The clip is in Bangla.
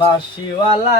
বাঁশিওয়ালা